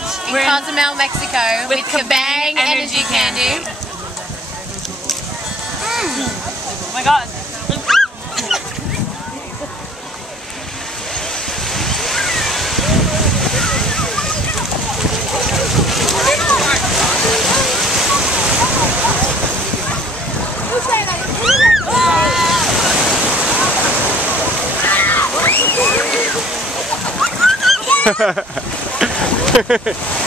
Beach in Cozumel, Mexico with Kabang Energy Candy. Oh my god. Ha ha ha.